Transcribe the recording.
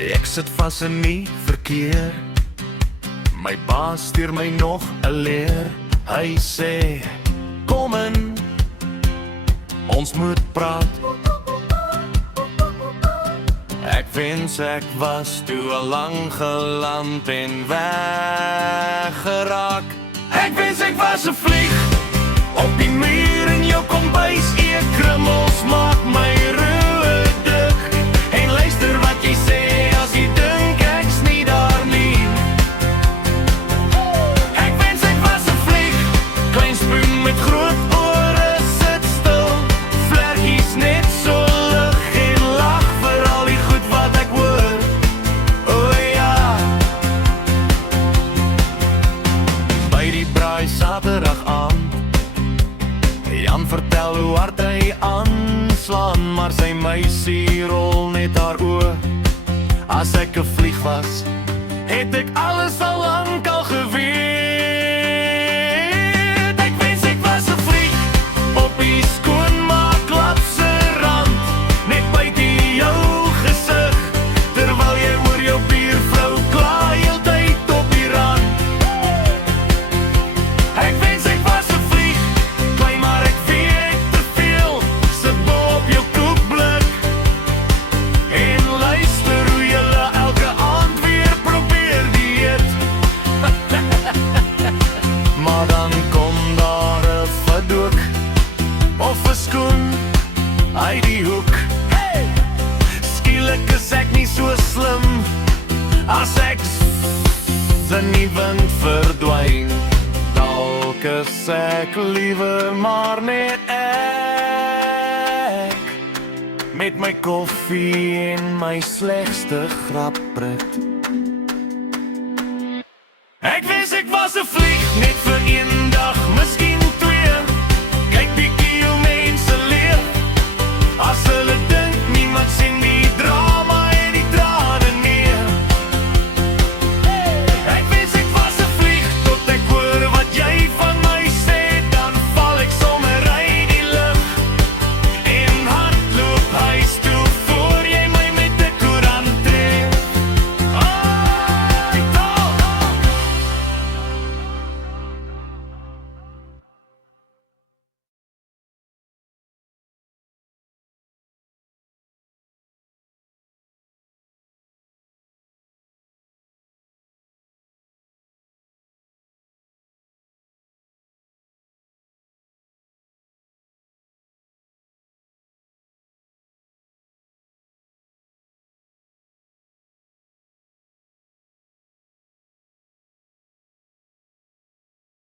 Ek sit vas in die verkeer. My baas stuur my nog 'n leer. Hy sê, kom in, ons moet praat. Ek wens ek was toe al lang geland en weggeraak. Ek wens ek was 'n vlieg op die muur in jou kombuis. Eekrummels maak my roe dik. En luister wat jy sê as jy dink ek's nie daar nie. Ek wens ek was 'n vlieg, klein spoen met groot ore, sit stil. Vlerkies net so lig en lag vir al die goed wat ek hoor. O ja. By die braai Saterdag aand, Jan vertel hoe hard hy aanslaan, maar sy meisie rol net haar oë. As ek 'n vlieg was, het ek alles al lank al geweet. Ek wens ek was 'n vlieg op die skoonmaakklap se rand, net buite jou gesig, terwyl jy oor jou buurvrou kla heeltyd op die rand. Ek wens ek was 'n vlieg, klein maar ek weet te veel, sit bo op jou koekblik en luister hoe julle elke aand weer probeer dieet. Maar dan kom daar 'n verdoek of 'n skoen uit die hoek. Hey! Skielik is ek nie so slim as ek in die wind verdwyn. Dalk is ek liewer maar net ek, met my koffie en my slegste graprit.